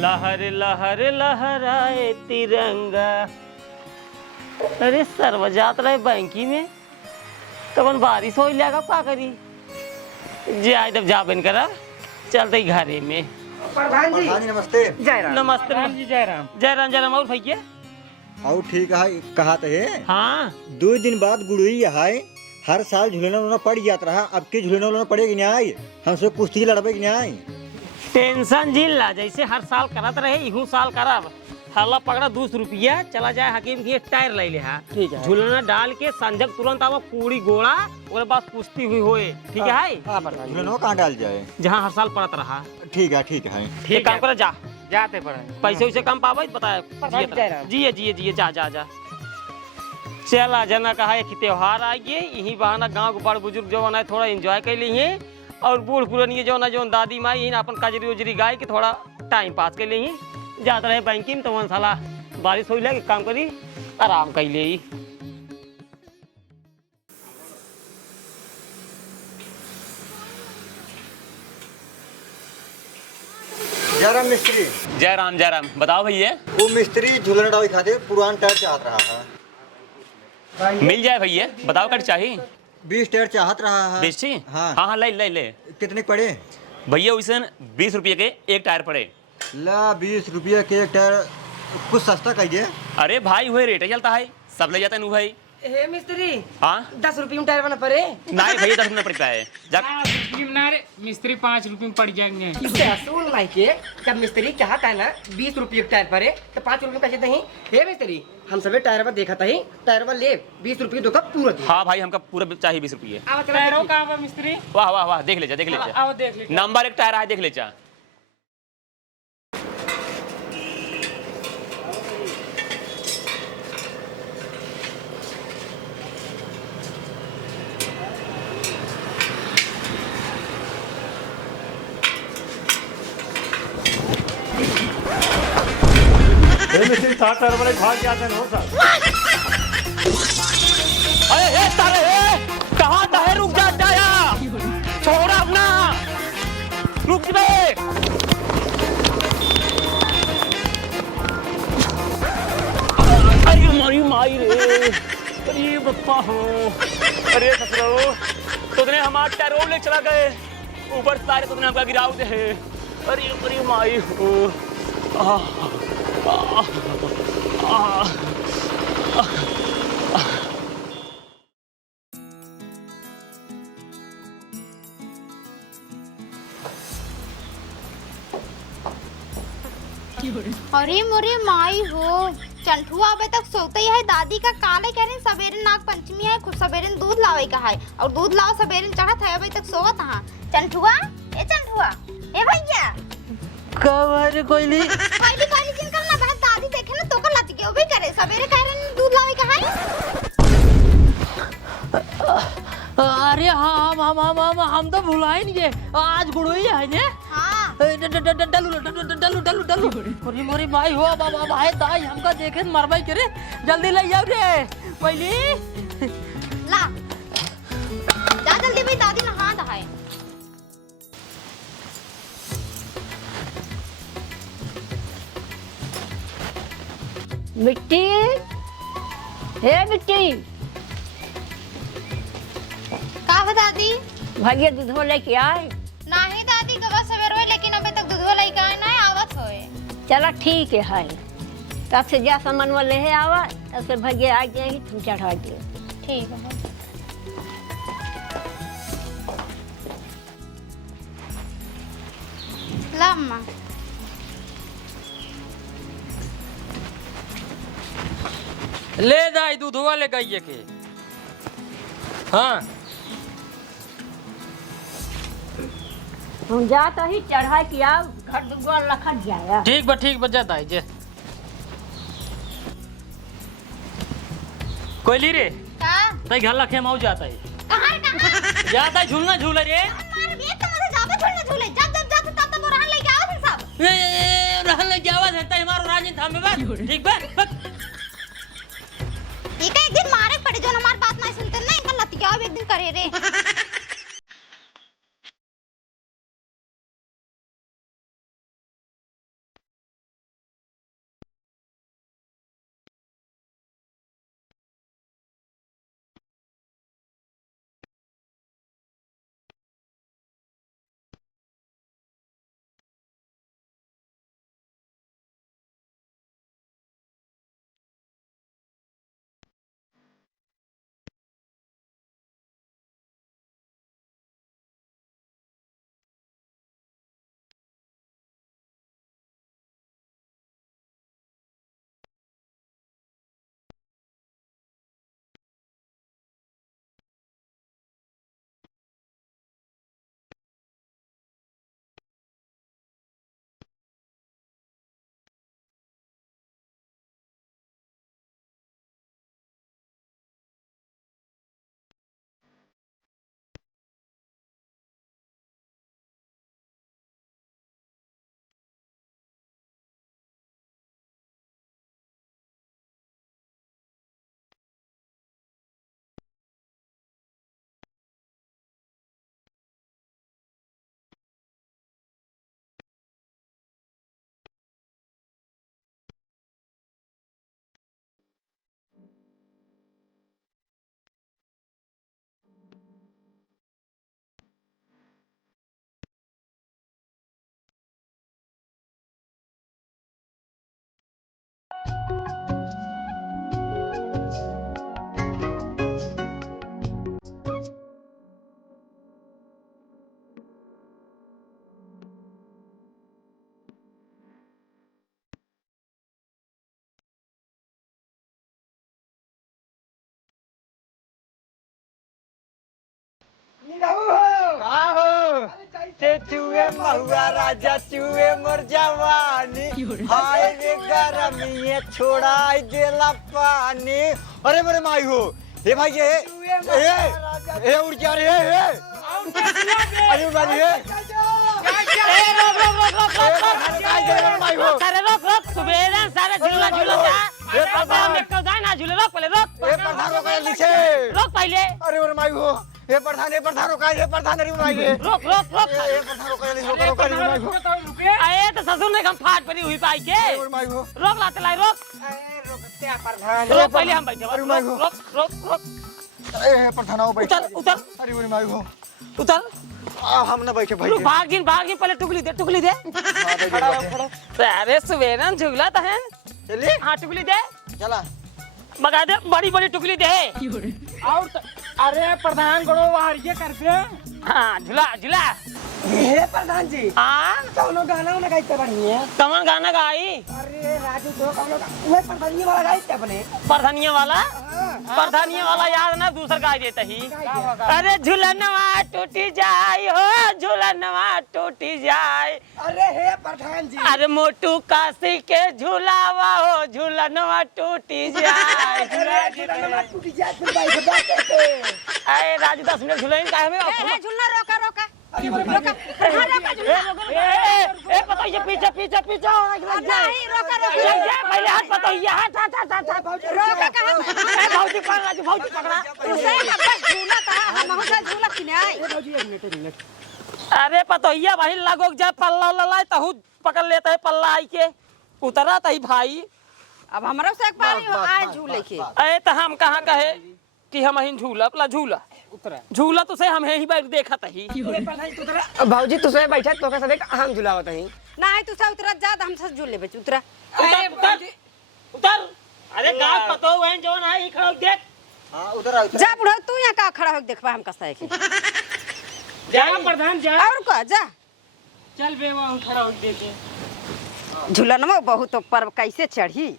लहर लहर लहराए तिरंगा। अरे सर्व जात रहे बैंकी में तब बारिश हो लगा का करी जाए तब जा बन करा चलते घरे में। प्रधान जी नमस्ते। जय राम। नमस्ते जी जय राम। जय राम जय राम। और भैया और ठीक है कहा है। हाँ 2 दिन बाद गुड़ुई है। हर साल झूलना उलना पड़ जाता रहा, अब की झूलना उलना पड़ेगी नहीं, हमसे कुश्ती लड़बे नहीं। टेंशन झील ला जैसे हर साल करत रहे इहू साल करब। हल्ला पकड़ा 200 रुपया चला जाए हकीम की टायर ले ले। ठीक है। झूलना डाल के संजक तुरंत आवा पूरी गोड़ा और बस कुश्ती हुई होए। ठीक है हाँ प्रधान जी। झूलना कहाँ डाल जाए? जहाँ हर साल पड़त रहा। ठीक है ठीक है। ठीक काम करे जा जाते पड़े पैसे उसे कम पावे बताए जिए जिए जिए जा जा जा चल आ जाना कहा एक त्योहार आ गए यही बहाना गांव के बड़ बुजुर्ग जो है थोड़ा एंजॉय कर लिए और बूढ़ पुरानी जो जो दादी माई है अपन कजरी उजरी गाय के थोड़ा टाइम पास कर लिए जाता रहे बैंकिंग में तो वहाँ साला बारिश हो लगे काम करी आराम कर ले। जयराम मिस्त्री। जय राम बताओ भैया। वो मिस्त्री झूलना डाल खाते पुरान टायर चाहत रहा है। मिल जाए भैया बताओ कट चाहिए। 20 टायर चाहत रहा है। बेची हाँ। हाँ ले कितने पड़े? भैया उसे 20 रुपये के एक टायर पड़े। ला 20 रुपये के एक टायर कुछ सस्ता कहिए। अरे भाई वही रेट चलता है सब ले जाते हैं भाई। हे मिस्त्री हाँ 10 रुपये में टायर बना पड़े। नहीं भैया 10 रुपये पड़ता है जा। मिस्त्री 5 रुपये में पड़ जाएंगे। इससे असूल नहीं के जब मिस्त्री चाहता है ना 20 रुपये टायर पड़े तो 5 रुपये कैसे दही। हे मिस्त्री हम सभी टायर पर देखा था ही टायर पर ले 20 रुपये दो का पूरा दे। हाँ भाई हमका पूरा चाहे 20 रुपये। टायरों का आवा मिस्त्री। वाह वाह वाह देख ले जा आओ देख ले। नंबर 1 टायर है देख ले जा। मिस्त्री साथ वाले भाग जाते हैं सर। अरे तारे कहाँ है रुक जा जाया छोड़ा अपना रुक बे। अरे मारी माई रे अरे बप्पा हो। अरे ससुरो तुमने हमारा टैरोल ले चला गए ऊपर सारे तुमने हमका गिराव दे। अरे अरे माई हो। अरे मोरे माई हो चंठुआ अबे तक सोते ही है। दादी का काले कह रहे सवेरे नाग पंचमी है खुद सवेरे दूध लावे का है और दूध लाओ सवेरे चढ़त है अबे तक सोवत हां। चंठुआ ए भैया कवर कोयली कोयली जिन करना बहत दादी देखे ना तो कर लाती के ओबे करे सवेरे कह रहे दूध लावे का है। अरे हाँ हम तो भुलाए नहीं है आज गुड़ोई है ने। हां डलू अरे मोरी माई हो बाबा भाई दाई हमका देखे मरवाई करे जल्दी ले जाओ रे पहली ला जा जल्दी भाई दादी नहा दहाए। मिट्टी हे मिट्टी का हो दादी भाग्य दूध लेके आए। नहीं दादी कब सवेरे होए लेकिन अबे तक दूध वाला का नहीं आवत होए। चलो ठीक है तब से जा सामान वाले है आवा तब से भाग्य आ जाएगी तुम चढ़ा दिए। ठीक है ला अम्मा। ले दाई दूध वाले गाइए के। हाँ तुम जाता ही चढ़ा के आओ घर दुआ लखट जाए। ठीक बा जाता है जे। कोयली रे का तई घर लखे मऊ जाता है कहां जाता है झूलना झूला रे। मार भी तो मत जाबे झूलने झूले जब जाते तब तब रहन लेके आओ फिर सब। रहन ले जावा देता है हमारा राजन थामे बा ठीक बा। एक दिन मारे पड़े जो हमारी बात नहीं सुनते ना इनका लतिया एक दिन करे रे। ते चूहे महुआ राजा चूहे मोर जवानी हाय रे गरमी छोड़ाई देला पानी। अरे मेरे माई हो हे भाई ये उड़ जा रे हे अरे भाई ये रोक सुबेरे सारे झूला झूला ना झूले रोक पहले रोक रोक पहले। अरे मेरे माई हो हे प्रधान रोका ये प्रधान रे माई रोक रोक रोक ये प्रधान रोका रे माई हो आए तो ससुर ने हम फाट पड़ी हुई पाई के माई हो रोक लाते लाई रोक रोकते प्रधान रोक पहले हम बैठे रोक रोक रोक ए प्रधान आओ बैठ उतर उतर अरे मेरे माई हो उतर हम ना बैठे भाई भाग गिन पहले टुकली दे अरे सुबेरन झुगला तो है चलिए हाँ टुकली दे चला मगा दे बड़ी बड़ी टुकली दे और अरे प्रधान गड़ो बाहर ये कर दे। हाँ झूला झूला हे प्रधान जी हाँ कौनो गाना उन्हें गाइते बढ़िया। कमन गाना गाई अरे राजू तो कौनो वह प्रधानिया वाला गाइते अपने प्रधानिया वाला याद ना दूसर गाय देता ही। अरे झूलनवा टूटी जाए हो झूलनवा टूटी जाए। अरे हे प्रधान जी अरे मोटू काशी के झूलावा हो झूलनवा टूटी जाए। टूटी जाए फिर भाई से बात अरे राजू 10 मिनट झूलें का हमें झूलना रोका रोका ए पता ये पीछे नहीं रोका पहले हाथ पता ये हाथ रोका कहां भौजी पकड़ राजू भौजी पकड़ा तुसे बस झूला था हम से झूला खिलाए। अरे पतोहिया भाई लगो जब पल्ला ललाए तहु पकड़ लेता है पल्ला आई के उतरा तही भाई। अब हमरा से एक बारी आए झूले के अरे तो हम कहाँ कहे कि हम ही झूला अपना झूला तो से हम ही बैठ देखा तही। भौजी तुसे बैठा तो कैसे देख हम झुलावत हई नहीं तुसे उतरा जा हम से झूले बच उतरा उतर अरे गाय पतो है जोन है ही खड़ा देख। हां उधर जा बुढ़ा तू यहाँ का खड़ा हो देखबा हम कैसा है जा प्रधान जा और का जा चल बे वहां खड़ा हो देखे झूलनवा बहुत ऊपर कैसे चढ़ी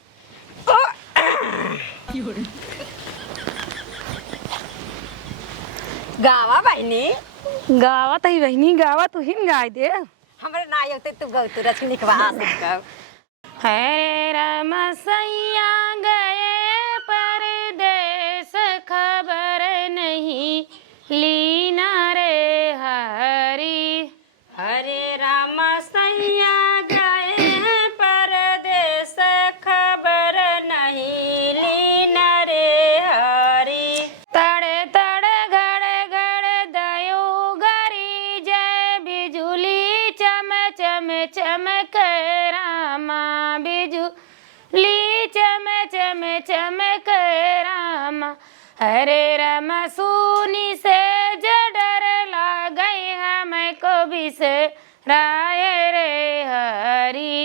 गावा बहनी गावा तही बहनी गावा तू हिन गाय दे हमरे ना आते तू गौ तू रचनी के बाद है राम सैया गए परदेस खबर नहीं लीना रे हरी। हरे राम सैया गए हैं परदेस खबर नहीं लीना रे हरी। तड़े तड़े घड़े घड़े दयो गरी जय बिजुली चम चम चमक रामा बिजुली चम चम चमक रामा। हरे राम सुनी से जडर लागई हमको बिसराय रे हरी।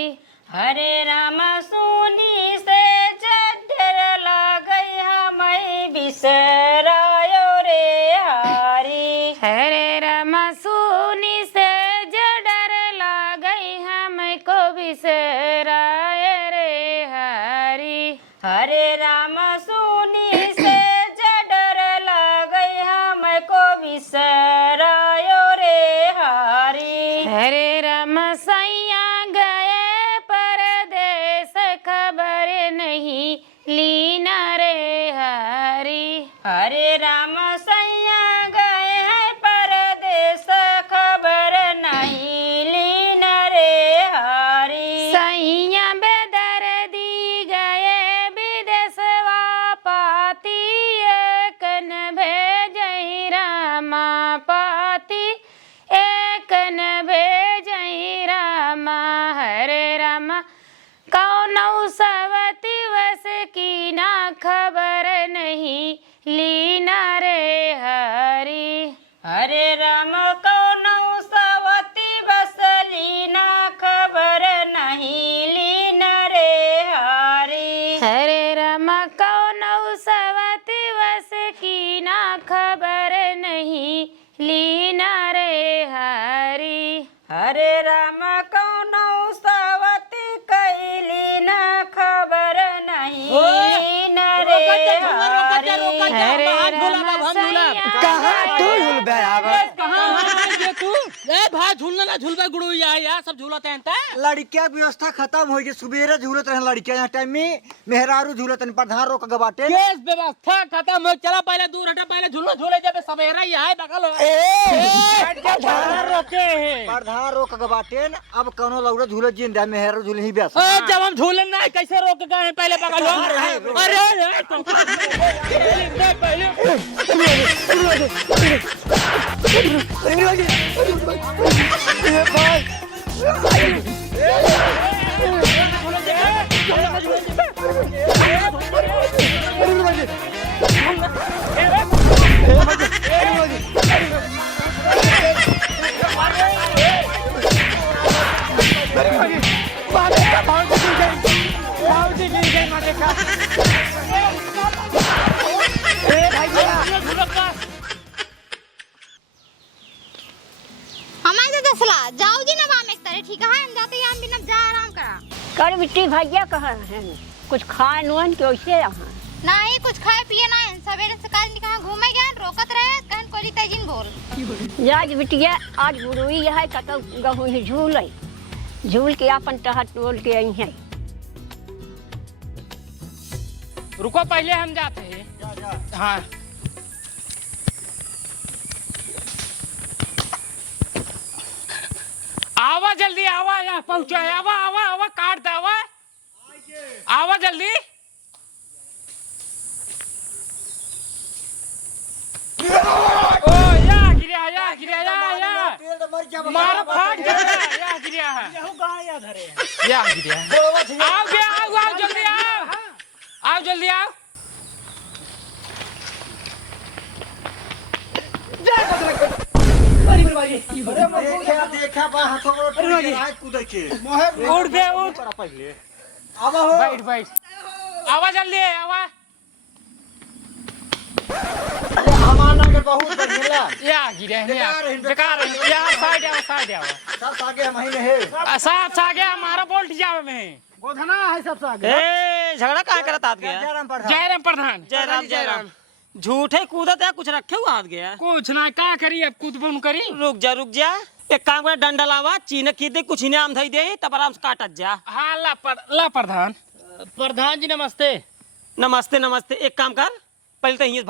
हरे राम सुनी से जडर लागई हमें बिसरायो रे हरी। हरे राम सुनी से जडर लागई हमको बिसराय रे हरी। हरे राम सुनी से जडर लागई हमको बिसरायो रे हरी। हरे राम सैया गए परदेस खबर नहीं लीना रे हरी। हरे राम सैया गए हैं परदेस खबर नहीं लीना रे हरी। सैया बेदर्दी गए विदेशवा पाती एक न भेजई रामा पाती एक न भेजई रामा। हरे रामा कौनौ सवती वस की ना खबर नहीं लीना रे हरी। हरे राम कौनौ सवती बस लीना खबर नहीं लीना रे हरी। हरे राम कौनौ सवती वस की ना खबर नहीं लीना रे हरी। हरे राम कौनौ सवती कैली ना खबर नहीं लीना रे हरी। हरे राम सैया कहा तू ए भाई झूलना ना झूलबे गुड़ू यार सब झूलते हैं लड़किया व्यवस्था खत्म हो गई सुबेरे झूलत रहे लड़किया यहाँ टाइम में मेहरारू झूलत प्रधान रोक गबाटे केस व्यवस्था खत्म हो चला पहले दूर हटा पहले झूलो झूले जब सवेरा ही है बगल प्रधान रोक गबाटे अब कौनो लौड़ा झूले जिंदा मेहरारू झूले ही बेस जब हम झूले ना कैसे रोक गए पहले बगल हमारे तो सलाह जाओ जी ना बाम एक तरह ठीक है हम जाते हैं हम भी ना जा आराम करा कर बिट्टी भैया कहाँ है कुछ खाए नुन के वैसे यहाँ नहीं कुछ खाए पिए ना सवेरे से काज कहाँ घूमे गए रोकत रहे कहन कोली तेजिन बोल आज बिटिया आज बुरुई है कतौ गहूँ ही झूल के अपन टहट टोल के आई है रुको पहले हम जाते हैं हाँ आवा जल्दी आवा यहाँ पहुँचो आवा आवा आवा काट दे आवा आवा जल्दी ओ या गिरा मार फाट गया या गिरा या गिरा आओ जल्दी आओ जल्दी आओ देखा बा कूद के उठ गए उठ बैठ आवा जल्दी आवा बहुत बढ़िया या गिरे बेकार या साइड आवा सब आगे महीने है साथ आगे हमारा बोल्ट जावे में गोधना है सबसे आगे ए झगड़ा काहे करत आत गया जयराम प्रधान जयराम झूठे कूदत है कुछ रखे हुआ हाथ गया कुछ ना का करी अब कूद बन करी रुक जा एक काम कर डंडा लावा चीन की दे कुछ इनाम धई दे तब आराम से काटत जा हाँ ला प्रधान जी नमस्ते नमस्ते एक काम कर पहले तो यहीं से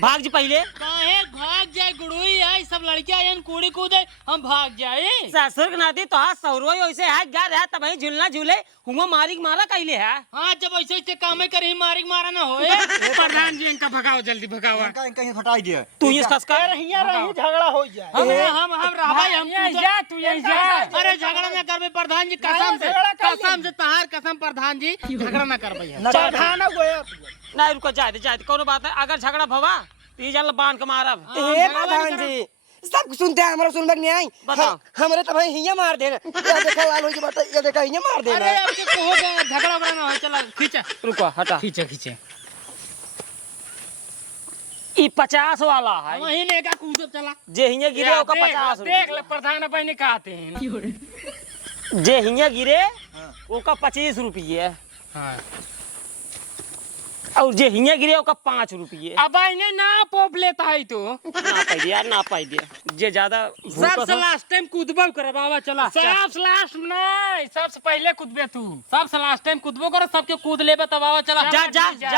भाग जी पहले काहे भाग जाए गुड़ुई आई सब लड़कियां आयन कूड़ी कूदे हम भाग जाए ससुर के नाती तो हाथ सौरोई वैसे हाथ गा रहा तब ही झूलना झूले हुआ मारिक मारा कहले है हाँ जब ऐसे ऐसे काम करी मारिक मारा ना होए प्रधान जी इनका भगाओ जल्दी भगाओ कहीं हटाई दिया तू ये खसका झगड़ा हो जाए हम रहबे हम जा तू यहीं जा अरे झगड़ा ना करबे प्रधान जी कसम से तहार कसम प्रधान जी झगड़ा ना करबे नहीं रुको जाए कोनो बात है अगर झगड़ा भवा तो ये जल बांध के मारब ए प्रधान जी सब सुनते हैं हमारा सुनबक नहीं आई बताओ हमरे तो भाई हिया मार देना ये देखा लाल हो की बात ये देखा हिया मार देना अरे आपके को हो गया झगड़ा वगड़ा ना हो चला खींच रुको हटा खींचे ई 50 वाला है वही ने का कूद चला जे हिया गिरे ओका 50 देख ले प्रधान भाई ने कहते हैं जे हिया गिरे ओका 25 रुपये हां और जे हिया गिरे ओका 5 रुपये अब इन्हें ना पोप लेता है तो ना पाई दिया जे ज्यादा सबसे लास्ट टाइम कूदबो कर बाबा चला सबसे लास्ट नहीं सबसे पहले कूदबे तू सबसे लास्ट टाइम कूदबो कर सबके कूद लेबे तब बाबा चला जा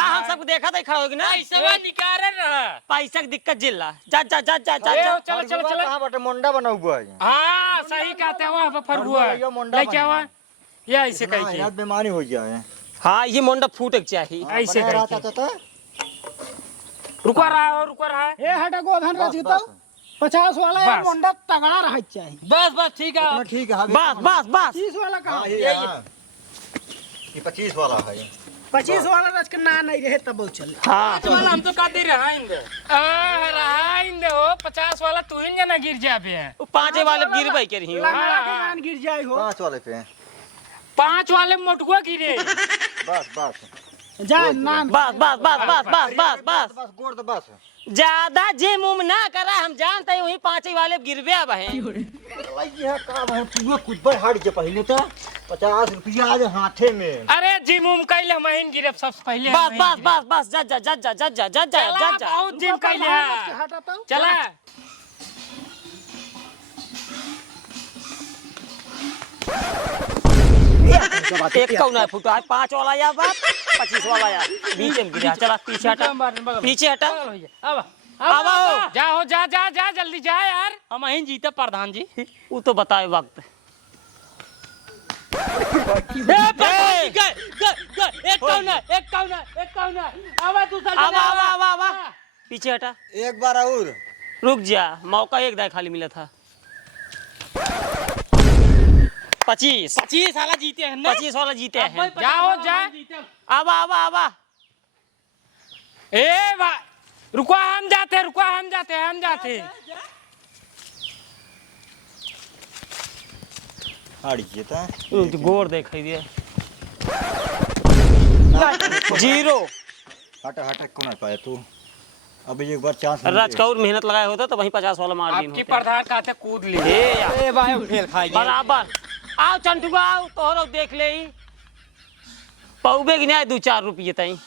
हम सब देखा था खड़ा होगी ना पैसा निकाले रहा पैसा की दिक्कत जिल्ला जा चल कहां बटे मोंडा बना हुआ है हां सही कहते हो वहां पर हुआ लेके आवा ये ऐसे कह के याद बीमारी हो जाए हाँ ये मोंडा फूटे चाहिए ऐसे रहता था रुको रहा ए हटा गोधन रह जीतो 50 वाला है मोंडा तगड़ा रह चाहिए बस ठीक है ठीक है बस 30 वाला कहां ये 25 वाला है 25 वाला रच के ना नहीं रहे तब चल हाँ वाला हम तो कहते रहेंगे हो 50 वाला तू ही ना गिर जाबे 5 वाले गिरबै के रही लंगड़ा के कान गिर जाए हो 5 वाले पे 5 वाले मोटुआ गिरे बस जा ना बस गोड़ तो बस ज्यादा जे मुंह ना करा हम जानते हैं वही 5 वाले गिरबे अब है ये काम है तू कुछ पर हट के पहले तो 50 रुपया आज हाथे में अरे जिम कैले महीन गिरे सबसे पहले बस जा बहुत जिम कैले चला एक कौन है फुटा है 5 वाला या बाप 25 वाला या बीच में गिरा। चला पीछे हटा पीछे हटा। अब आओ जाओ जा जा जा जल्दी जा यार, हम अहीं जीते प्रधान जी। वो तो बताए वक्त। एक कौन है एक कौन है एक कौन है। आवा दूसरा आवा आवा आवा आवा पीछे हटा। एक बार और रुक जा, मौका एक दाय खाली मिला था। 25 वाला जीते हैं ना। 25 वाला जीते हैं। जाओ जा। आवा आवा आवा। ए रुको हम जाते हम जाते। हाड़ी जीता उनकी गोर देखाई दिया। 0। हट हट कौन पाया तू। अब एक बार चांस राजकौर मेहनत लगाया होता तो वहीं 50 वाला मार्जिन आपकी होता। प्रधान कहते कूद ली। ए भाई खेल खाई बराबर। आओ चंटुआ आओ तोहरो देख ले पौबे गिनाए 2-4 रुपये तई।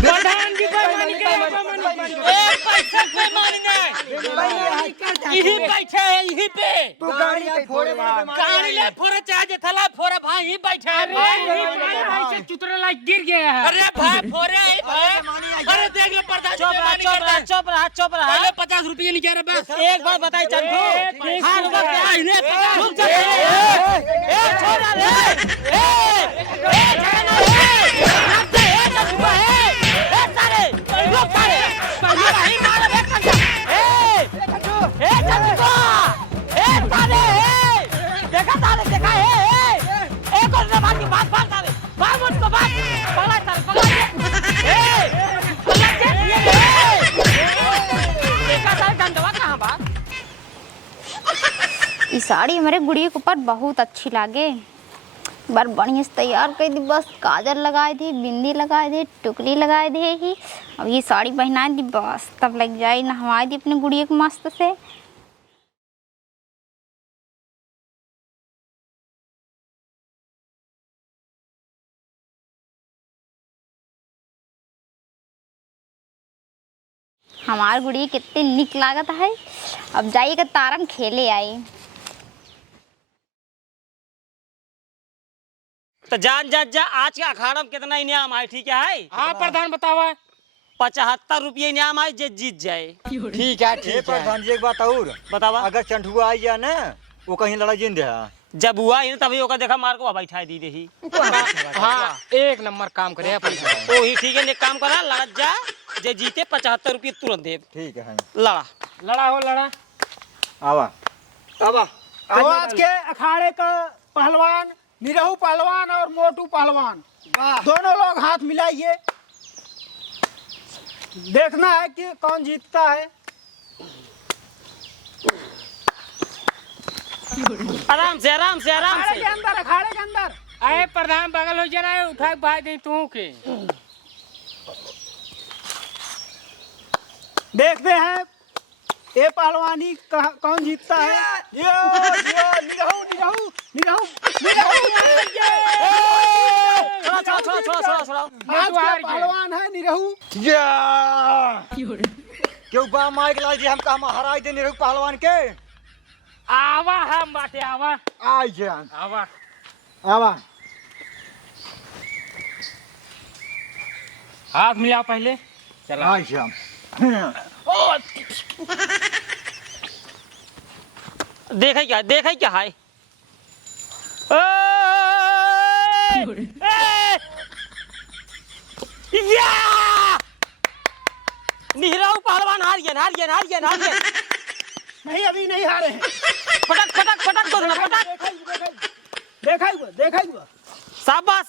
प्रधान जी बेईमानी के एक पैसा बेईमानी नहीं। यही बैठे है यही पे। तू गाड़ी फोड़े गाड़ी ले फोड़े चाहे थला फोड़े भाई ही बैठे है। भाई से चुतरे लाइक गिर गया है। अरे भाई फोड़े आई भाई। अरे देख ले प्रधान जी चुप रहा। पहले 50 रुपये नहीं कह रहे बस। एक बार बताई चंटू हां रुक जा। रुक जा ए छोड़ रे ये साड़ी हमारे गुड़िया के ऊपर बहुत अच्छी लागे। बार बढ़िया से तैयार कर दी, बस काजल लगाए दी, बिंदी लगाए दी, टुकली लगाए दी ही। अब ये साड़ी पहना दी बस तब लग जाए नहवा दी अपने गुड़िया को मस्त से। हमार गुड़िया कितनी निक लागत है। अब जाइएगा तारन खेले आई। तो जान जा आज के अखाड़ा में कितना इनाम है ठीक है। हाँ प्रधान बतावा। 75 रुपये इनाम है जे जीत जाए। ठीक है प्रधान जी एक बात और बतावा। अगर चंठुआ आई जाए ना वो कहीं लड़ा जिंद है। जब हुआ ही तभी ओका देखा मार को बैठा दी रही। हाँ एक नंबर काम करे वही ठीक है। एक काम करा लड़ जा जे जीते 75 रुपये तुरंत दे। ठीक है लड़ा हो लड़ा। आवा आज के अखाड़े का पहलवान निरहू पहलवान और मोटू पहलवान दोनों लोग हाथ मिलाइए। देखना है कि कौन जीतता है। आराम से अखाड़े के अंदर अरे प्रधान बगल हो जा रहा है उठा भाई दे तू के। देखते हैं ये पहलवानी कौन जीतता है। छोड़ा आज का पहलवान है निरहू। क्यों बा माइक ला जी हमका हम हराई दे निरहू पहलवान के। आवा हम बाटे आवा आई जान आवा हाथ मिला पहले। चला आई जान देखे क्या है। निहराऊ पहलवान हार गया। नहीं अभी नहीं हारे हैं। पटक दो ना पटक। देखा हुआ। शाबाश।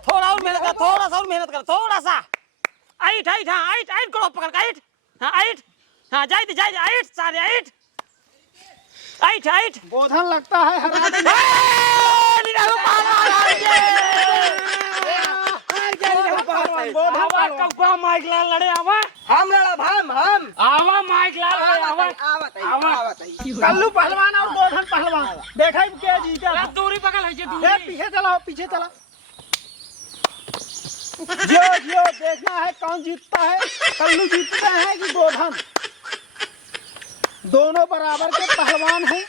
थोड़ा और मेहनत कर थोड़ा सा। आइट करो पकड़ आइट। हाँ जाए आइट सारे आइट। गोधन लगता है हरा देंगे। माइक लाल लड़े आवा। हम लड़ा हम आवा माइक लाल आवा। कल्लू पहलवान और गोधन पहलवान देखा क्या जीता। दूरी पकड़ है दूरी। पीछे चला। जियो देखना है कौन जीतता है। कल्लू जीतता है कि गोधन। दोनों बराबर के पहलवान हैं।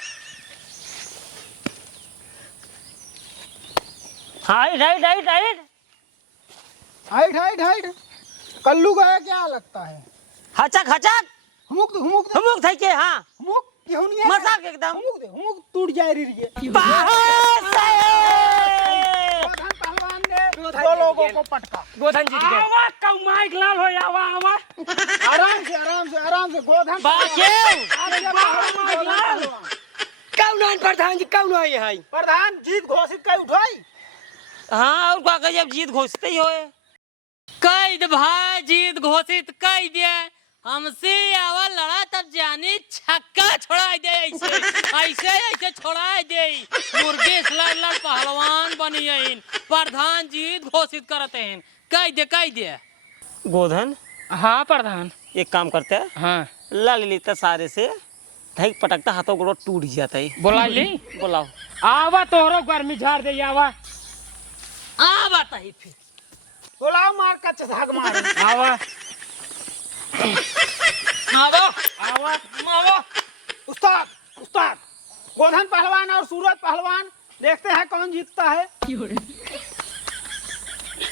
Height height height height height height height Kallu गया क्या लगता है? हचक हचक हुमुक हुमुक हुमुक थे के हाँ हुमुक क्यों नहीं है? मजाक एकदम हुमुक टूट जाए री ये। बहुत सही। गोधन पहलवान ने दो लोगों को पटका। गोधन जीत गए। आवा कमाई लाल हो आवा आवा आराम से गोधन कौन प्रधान जी कौन है यहाँ? प्रधान जीत घोषित कर उठाई। हाँ और का जब जीत घोषित ही होए। कैद भाई जीत घोषित कर दिया। हमसे आवा लड़ा तब जानी छक्का छोड़ा दे। ऐसे ऐसे छोड़ा दे। मुर्गे लाल पहलवान बनिए। प्रधान जीत घोषित करते हैं। कह दे गोधन हाँ प्रधान एक काम करते हैं हाँ ला लेता सारे से ढक पटकता हाथों गोड़ों टूट जाता है। बोला ली बुलाओ आवा तोहरो गर्मी झाड़ दे आवा आवा ही फिर बुलाओ मार का चसाक मार। आवा आवा आवा आवा उस्ताद उस्ताद गोधन पहलवान और सूरज पहलवान देखते हैं कौन जीतता है।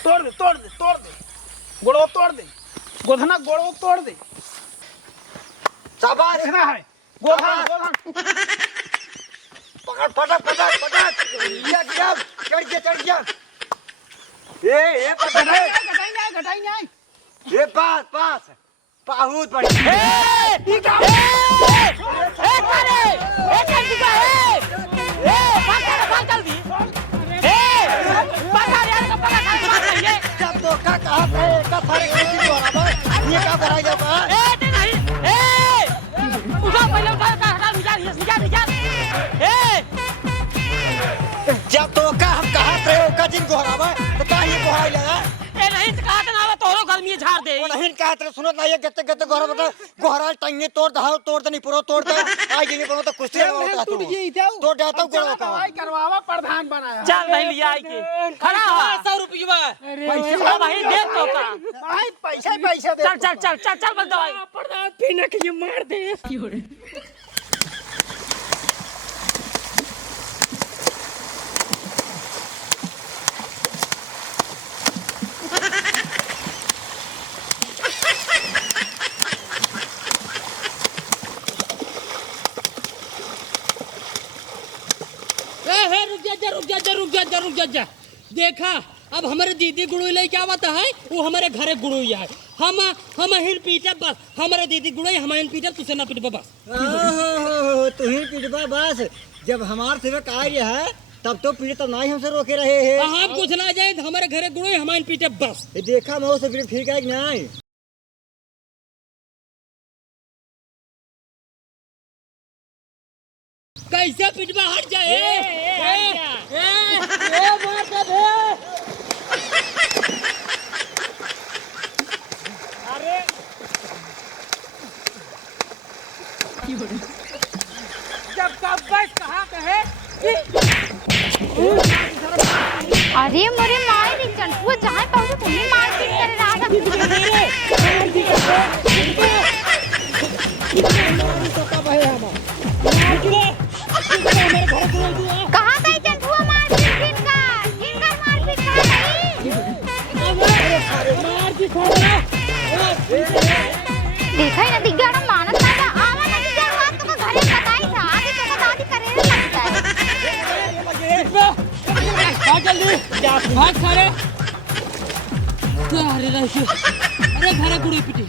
तोड़ दे गोड़ो तोड़ दे गोधना गोड़ो तोड़ दे। शाबाश देखना है गोधन पकड़ पटक चढ़ गया ये घटाई नहीं ये पास बहुत बढ़िया। जब धोखा कहा था का सारे खेती बराबर ये का कराई जाता है। जब धोखा हम कहा थे का जिन गोहरावा तो का ये गोहराई लगा नहीं तो कहा ना तोरो गर्मी झाड़ दे। वो नहीं कहा थे सुनो ना ये गते गोहरा बता गोहरा टंगे तोड़ दहाओ तोड़ नहीं पुरो तोड़ दे आज ये पुरो तो कुश्ती लगा तू तो जाता गोड़ा का दवाई करवावा प्रधान बनाया। चल नहीं लिया आई के खड़ा हो 100 रुपया पैसा भाई दे तो का भाई पैसा दे। चल बस दवाई प्रधान पीने के लिए मार दे रुक जा। देखा अब हमारे दीदी गुड़ोई लेके आवता है वो हमारे घरे गुड़ोई है। हम हिल पीटे बस हमारे दीदी गुड़ोई हम हिल पीटे तुझसे ना पीटे बस। तू ही पीटबा बस जब हमार सेवा कार्य है तब तो पीड़े तो नहीं हमसे रोके रहे हैं। हम कुछ ना जाए हमारे घरे गुड़ोई हम हिल पीटे बस। देखा मैं उसे ठीक है कि नहीं। कैसे पिटवा हट जाए जब कब बस कहाँ कहे अरे मोरे माई रे चंटुआ जहाँ पहुँचे तुम्हें मार पीट करे कहाँ गई चंटुआ मार पीट किनका मार पीट देखा ही ना दिख गया मानस ना आवा ना दिख गया बात तो घरे बताई था आगे तो दादी करे लगता है। जल्दी भाग सारे अरे घरे गुड़ी पिटी